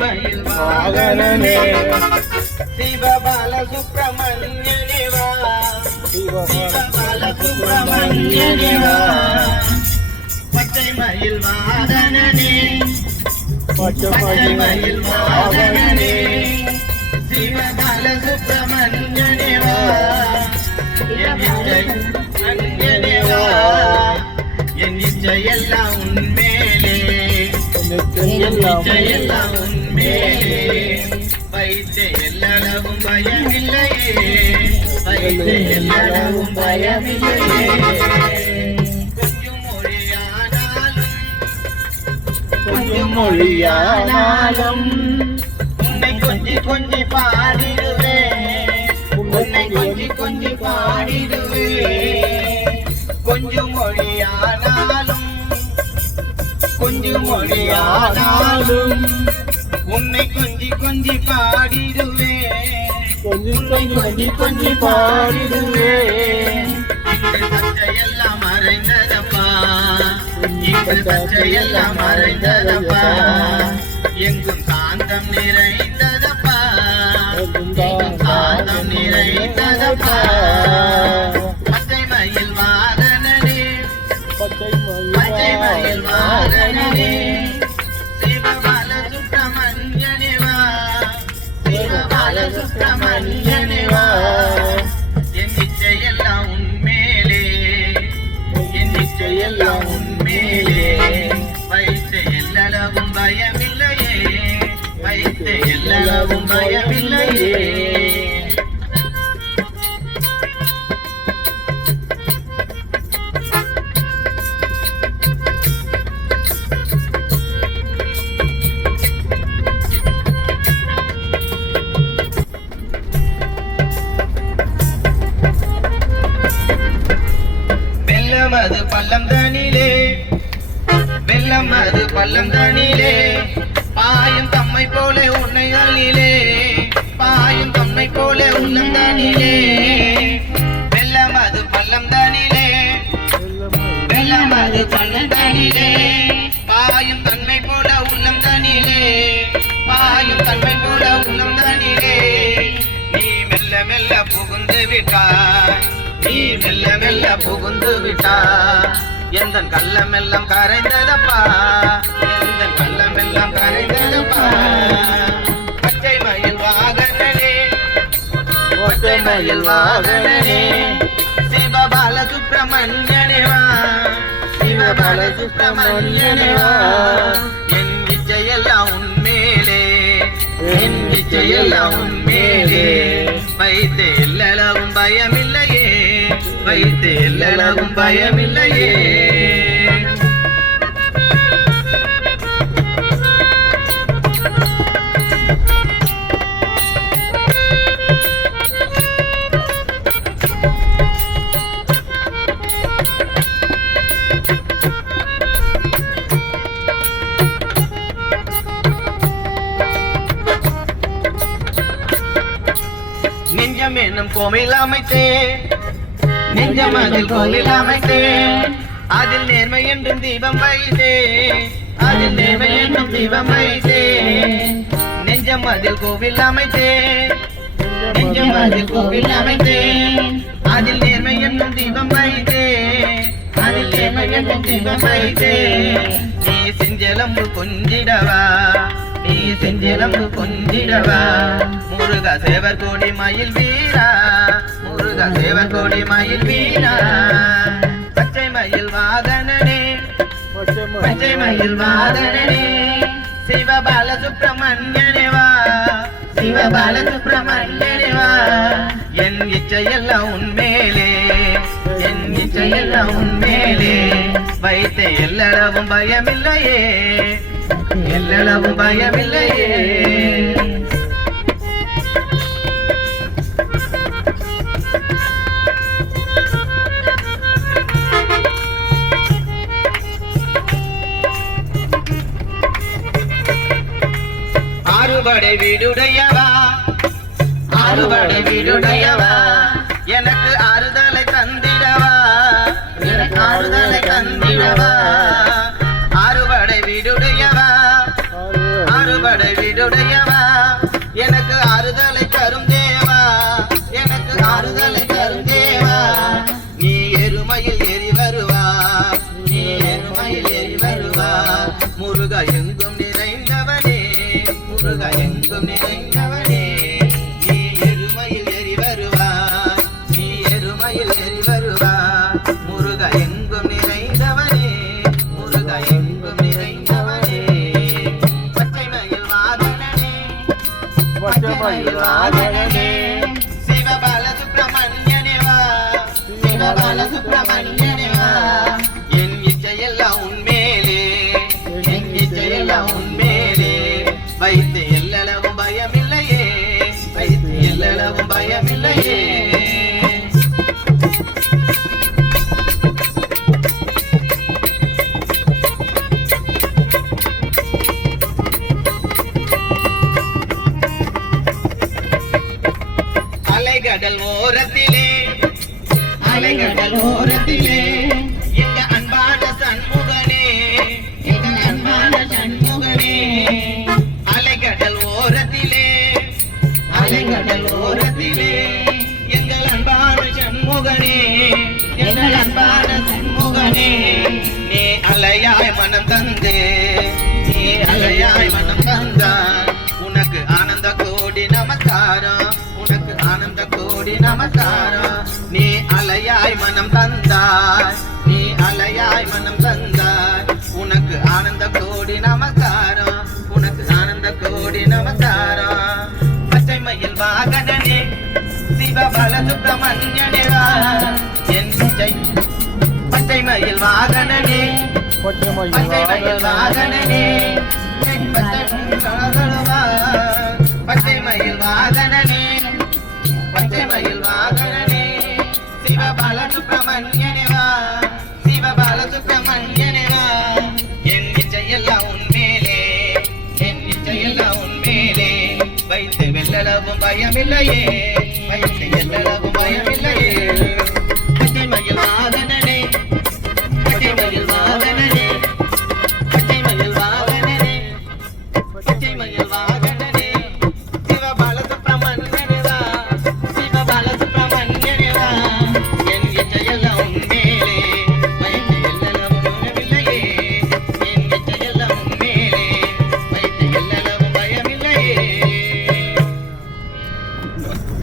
மயில் வாகனனே சிவபால சுப்பிரமணியனே வா சிவபால சுப்பிரமணியனே வா பச்சை மயில் வாகனனே பச்சை மயில் வாகனனே சிவபால சுப்பிரமணியனே வா அஞ்சனே வா என் இச்சையெல்லாம் உன்மேலே எல்லாம் உன்மேலே வைத்து எல்லளவும் பயமில்லையே வைத்து எல்லளவும் பயமில்லையே கொஞ்சம் மொழியானாலும் உன்னை கொஞ்சி கொஞ்சி பாடிடுவேன் உன்னை கொஞ்சி கொஞ்சி பாடிடுவேன் கொஞ்சம் மொழியானாலும் கொஞ்சம் மொழியானாலும் உன்னை கொஞ்சி கொஞ்சி பாடிடுவேன் கொஞ்சி கொஞ்சி பாடிடுவேன் இந்த பச்சையெல்லாம் மறைந்ததப்பா இந்த பச்சையெல்லாம் மறைந்ததப்பா எங்கும் சாந்தம் நிறைந்ததப்பா எங்கும் சாந்தம் நிறைந்ததப்பா பச்சை மயில் வாகனனே பச்சை மயில் வாகனனே சிவபால சுப்பிரமணியனே வா சிவபால சுப்பிரமணியனே வா என் இச்சையெல்லாம் உன்மேலே என் இச்சையெல்லாம் உன்மேலே வைத்த எல்லளவும் பயமில்லையே வைத்த எல்லளவும் பயமில்லையே அது பள்ளம் தானிலே வெள்ளம் அது பள்ளம் தானிலே பாயும் தம்மை போல உன்னைகளிலே பாயும் தம்மை போல உள்ளம் தானிலே வெள்ளம் அது பள்ளம் தானிலே வெள்ளம் அது பள்ளம் தானிலே பாயும் தன்மை போல உள்ளம் தானிலே பாயும் தன்மை போல உள்ளம் தானிலே நீ மெல்ல மெல்ல புகுந்து விட்டாய் நீ மெல்ல மெல்ல புகுந்து விட்டா எந்தன் கள்ளமெல்லாம் கரைந்ததப்பா எந்தன் கள்ளமெல்லாம் கரைந்ததப்பா பச்சை மயில் வாகனனே பச்சை மயில் வாகனனே சிவபால சுப்பிரமணியனே வா சிவபால சுப்பிரமணியனே வா என் இச்சையெல்லாம் உன்மேலே என் இச்சையெல்லாம் உன்மேலே வைத்து எல்லளவும் பயமில்லையே வைத்து எல்லளவும் பயமில்லையே நெஞ்சம் என்னும் கோவில் அமைத்தேன் நெஞ்சம் அதில் கோவில் அமைத்தேன் அதில் நேர்மை என்றும் தீபம் வைத்தேன் அதில் நேர்மை என்றும் தீபம் வைத்தேன் நெஞ்சம் அதில் கோவில் அமைத்தேன் நெஞ்சம் அதில் கோவில் அமைத்தேன் அதில் நேர்மை என்றும் தீபம் வைத்தேன் அதில் நேர்மை என்றும் தீபம் வைத்தேன் நீ செஞ்சலம்பு கொஞ்சிடவா நீ செஞ்சலம்பு கொஞ்சிடவா முருகா சேவர் கோடி மயில் வீரா முருகா சேவர் கோடி மயில் வீரா பச்சை மயில் வாகனனே பச்சை மயில் வாகனனே சிவபால சுப்பிரமணியனே வா சிவபால சுப்பிரமணியனே வா என் இச்சையெல்லாம் உன்மேலே என் இச்சையெல்லாம் உன்மேலே வைத்த எல்லளவும் பயமில்லையே எல்லளவும் பயமில்லையே ஆறுபடை வீடுடையவா ஆறுபடை வீடுடையவா எனக்கு ஆறுதலை தந்திடவா எனக்கு ஆறுதலை தந்திடவா ஆறுபடை வீடுடையவா ஆறுபடை வீடுடையவா எனக்கு ஆறுதலை தரும் தேவா எனக்கு ஆறுதலை தரும் தேவா நீ எருமையில் ஏறி வருவா நீ எருமையில் ஏறி வருவா முருகா எங்கும் நிறைந்தவனே முருகா எங்கும் நிறைந்தவனே நீ எருமையில் ஏறி வருவா நீ எருமையில் ஏறி வருவா முருகா எங்கும் நிறைந்தவனே முருகா எங்கும் நிறைந்தவனே பச்சை மயில் வாகனனே பச்சை மயில் வாகனனே சிவபால சுப்பிரமணியனே வா சிவபால சுப்பிரமணியனே வா என் இச்சையெல்லாம் உன்மேலே என் இச்சையெல்லாம் உன்மேலே வைத்து எல்லளவும் பயமில்லையே வைத்து எல்லளவும் பயமில்லையே அலைகடல் ஓரத்திலே அலைகடல் ஓரத்திலே எங்க அன்பான சண்முகனே எங்க அன்பான சண்முகனே அலைகடல் ஓரத்திலே அலைகடல் ஓரத்திலே எங்கள் அன்பான சண்முகனே எங்கள் அன்பான சண்முகனே நீ அலையாய் மனம் தந்து நீ அலையாய் மனம் தந்தாய் உனக்கு ஆனந்த கோடி நமஸ்காரம் உனக்கு ஆனந்த கோடி நமஸ்காரம் நீ அலையாய் மனம் தந்தாய் நீ அலையாய் மனம் தந்தாய் உனக்கு ஆனந்த கோடி நமஸ்காரம் உனக்கு ஆனந்த கோடி நமஸ்காரம் பச்சை மயில் வாகனனே சிவபால சுப்பிரமணியனே வா என் பச்சை மயில் வாகனனே பச்சை மயில் வாகனனே பச்சை மயில் வாகனனே பச்சை மயில் வாகனனே சிவபால சுப்பிரமணியனே வா சிவபால சுப்பிரமணியனே வா என் இச்சையெல்லாம் உன்மேலே என் இச்சையெல்லாம் உன்மேலே வைத்து வெல்லளவும் பயமில்லையே